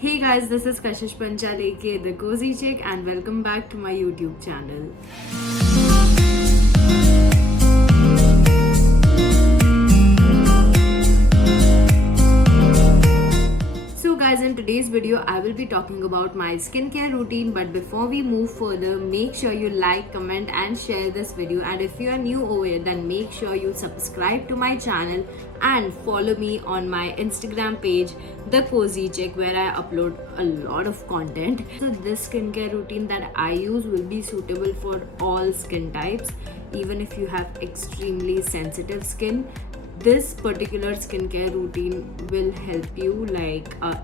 Hey guys, this is Kashish Panchal aka The Cozy Chick and welcome back to my YouTube channel. So guys, in today's video I will be talking about my skincare routine, but before we move further, make sure you like, comment and share this video, and if you are new over here then make sure you subscribe to my channel and follow me on my Instagram page The Cozy Chick, where I upload a lot of content. So this skincare routine that I use will be suitable for all skin types, even if you have extremely sensitive skin. This particular skincare routine will help you,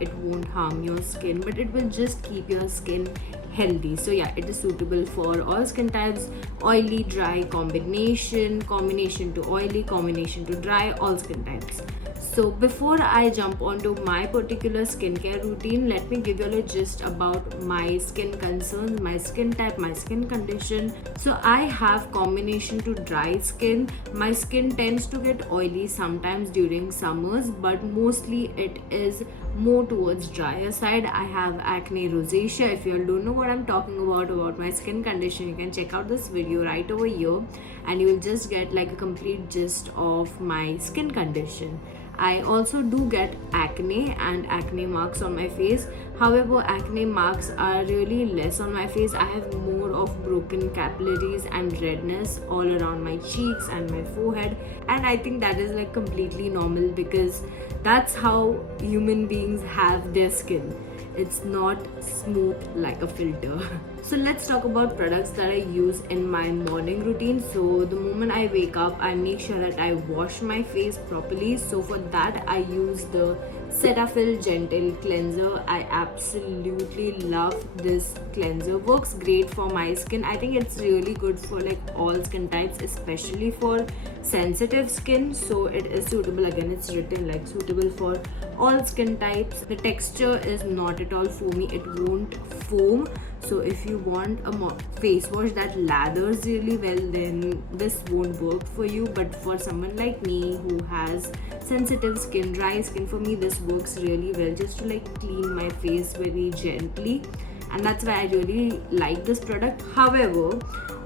it won't harm your skin, but it will just keep your skin healthy. So yeah, it is suitable for all skin types: oily, dry, combination to oily, combination to dry, all skin types. So before I jump onto my particular skincare routine, let me give you a gist about my skin concerns, my skin type, my skin condition. So I have combination to dry skin. My skin tends to get oily sometimes during summers, but mostly it is more towards drier side. I have acne, rosacea. If you all don't know what I'm talking about my skin condition, you can check out this video right over here and you will just get like a complete gist of my skin condition. I also do get acne and acne marks on my face. However, acne marks are really less on my face. I have more of broken capillaries and redness all around my cheeks and my forehead, and I think that is like completely normal because that's how human beings have their skin. It's not smooth like a filter. So let's talk about products that I use in my morning routine. So the moment I wake up, I make sure that I wash my face properly. So for that, I use the Cetaphil Gentle Cleanser. I absolutely love this cleanser. Works great for my skin. I think it's really good for like all skin types, especially for sensitive skin. So it is suitable. Again, it's written like suitable for all skin types. The texture is not at all foamy. It won't foam. So if you want a face wash that lathers really well, then this won't work for you. But for someone like me who has sensitive skin, dry skin, for me this works really well, just to like clean my face very gently, and that's why I really like this product. However,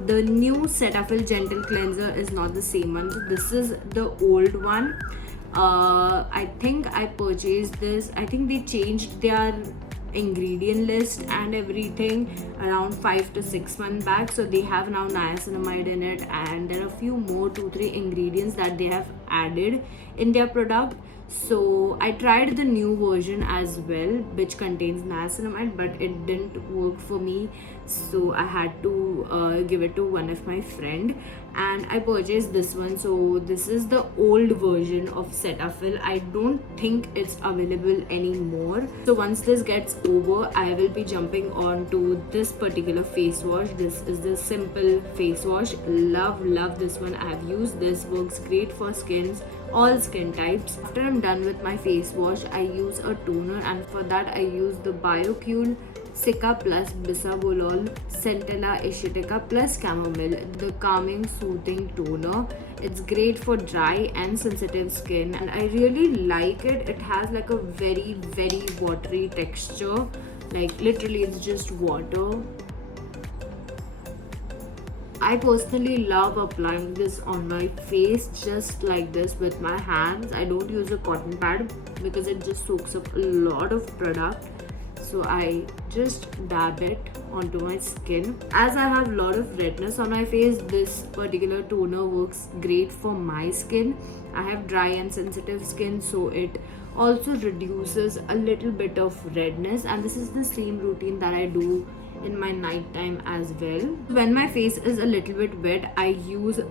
the new Cetaphil Gentle Cleanser is not the same one. So this is the old one. I think I purchased this. I think they changed their ingredient list and everything around 5 to 6 months back. So they have now niacinamide in it, and there are a few more 2-3 ingredients that they have added in their product. So I tried the new version as well, which contains niacinamide, but it didn't work for me. So I had to give it to one of my friend, and I purchased this one. So this is the old version of Cetaphil. I don't think it's available anymore. So once this gets over, I will be jumping on to this particular face wash. This is the Simple face wash. Love this one. I have used this. Works great for skins, all skin types. After I'm done with my face wash, I use a toner, and for that I use the BioCule Cica Plus Bisabolol Centella Ishitica Plus Chamomile, the calming soothing toner. It's great for dry and sensitive skin, and I really like it. It has like a very watery texture, like literally it's just water. I personally love applying this on my face just like this with my hands. I don't use a cotton pad because it just soaks up a lot of product. So I just dab it onto my skin. As I have a lot of redness on my face, this particular toner works great for my skin. I have dry and sensitive skin, so it also reduces a little bit of redness, and this is the same routine that I do in my night time as well. When my face is a little bit wet, I use a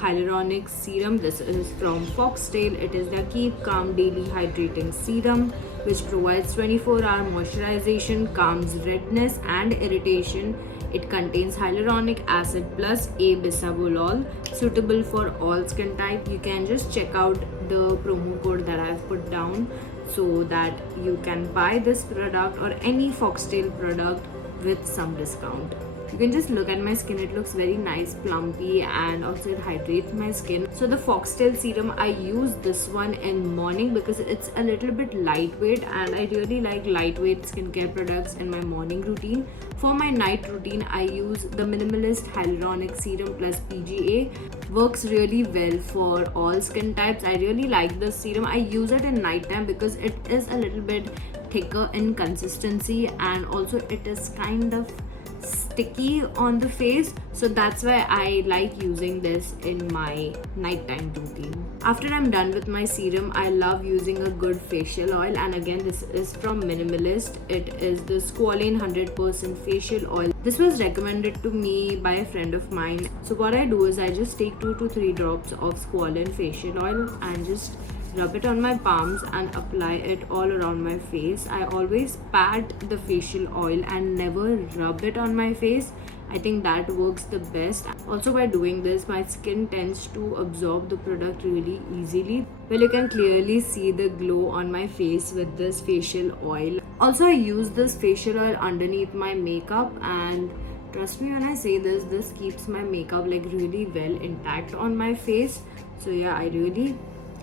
hyaluronic serum. This is from Foxtail. It is the Keep Calm Daily Hydrating Serum, which provides 24-hour moisturization, calms redness and irritation. It contains hyaluronic acid plus A-bisabolol, suitable for all skin type. You can just check out the promo code that I've put down so that you can buy this product or any Foxtail product with some discount. You can just look at my skin, it looks very nice, plumpy, and also it hydrates my skin. So the Foxtail serum, I use this one in morning because it's a little bit lightweight, and I really like lightweight skincare products in my morning routine. For my night routine, I use the Minimalist Hyaluronic Serum plus PGA. Works really well for all skin types. I really like this serum. I use it in night time because it is a little bit thicker in consistency, and also it is kind of sticky on the face, so that's why I like using this in my nighttime routine. After I'm done with my serum, I love using a good facial oil, and again this is from Minimalist. It is the Squalane 100% facial oil. This was recommended to me by a friend of mine. So what I do is I just take 2 to 3 drops of Squalane facial oil and just rub it on my palms and apply it all around my face. I always pat the facial oil and never rub it on my face. I think that works the best. Also, by doing this, my skin tends to absorb the product really easily. Well, you can clearly see the glow on my face with this facial oil. Also, I use this facial oil underneath my makeup, and trust me when I say this, this keeps my makeup like really well intact on my face. So yeah, I really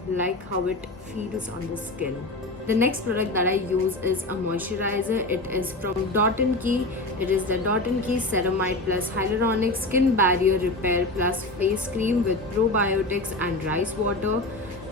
like how it feels on the skin. The next product that I use is a moisturizer. It is from Dot & Key. It is the Dot & Key Ceramide Plus Hyaluronic Skin Barrier Repair Plus Face Cream with probiotics and rice water.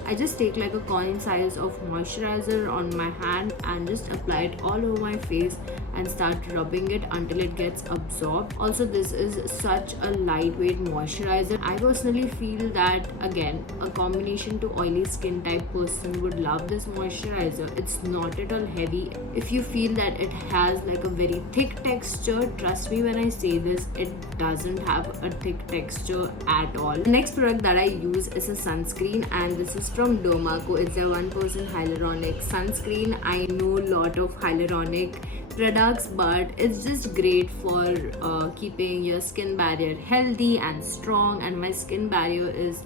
I just take like a coin size of moisturizer on my hand and just apply it all over my face and start rubbing it until it gets absorbed. Also, this is such a lightweight moisturizer. I personally feel that, again, a combination to oily skin type person would love this moisturizer. It's not at all heavy. If you feel that it has like a very thick texture, trust me when I say this, it doesn't have a thick texture at all. The next product that I use is a sunscreen, and this is from Dermaco. It's a 1% hyaluronic sunscreen. I know a lot of hyaluronic products, but it's just great for keeping your skin barrier healthy and strong, and my skin barrier is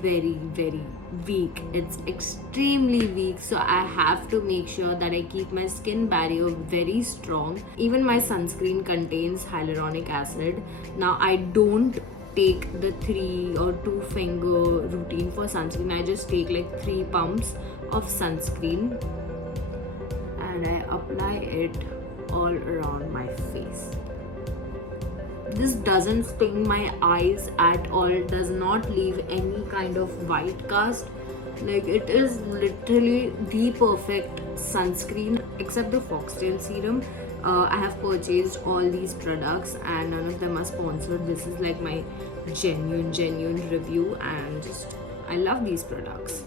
very weak. It's extremely weak, so I have to make sure that I keep my skin barrier very strong. Even my sunscreen contains hyaluronic acid. Now I don't take the 3 or 2 finger routine for sunscreen. I just take like 3 pumps of sunscreen and I apply it all around my face. This doesn't sting my eyes at all. It does not leave any kind of white cast. Like, it is literally the perfect sunscreen, except the Foxtail serum. I have purchased all these products and none of them are sponsored. This is like my genuine review, and just I love these products.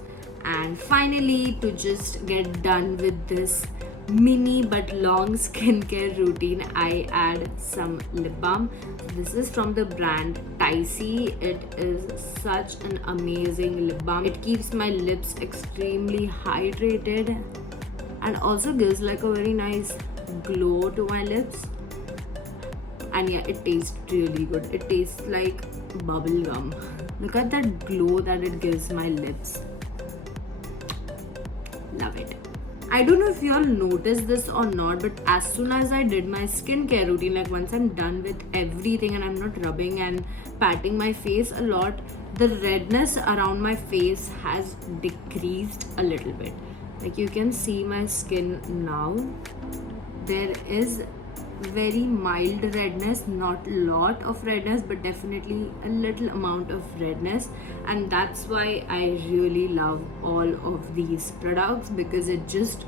And finally, to just get done with this mini but long skincare routine, I add some lip balm. This is from the brand Tycee. It is such an amazing lip balm. It keeps my lips extremely hydrated and also gives like a very nice glow to my lips. And yeah, it tastes really good. It tastes like bubble gum. Look at that glow that it gives my lips. Love it. I don't know if you all noticed this or not, but as soon as I did my skincare routine, like once I'm done with everything and I'm not rubbing and patting my face a lot, the redness around my face has decreased a little bit. Like, you can see my skin now. There is very mild redness, not a lot of redness, but definitely a little amount of redness, and that's why I really love all of these products, because it just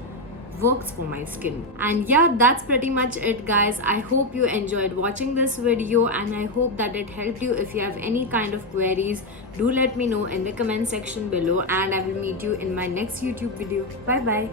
works for my skin. And yeah, that's pretty much it, guys. I hope you enjoyed watching this video and I hope that it helped you. If you have any kind of queries, do let me know in the comment section below, and I will meet you in my next YouTube video. Bye bye.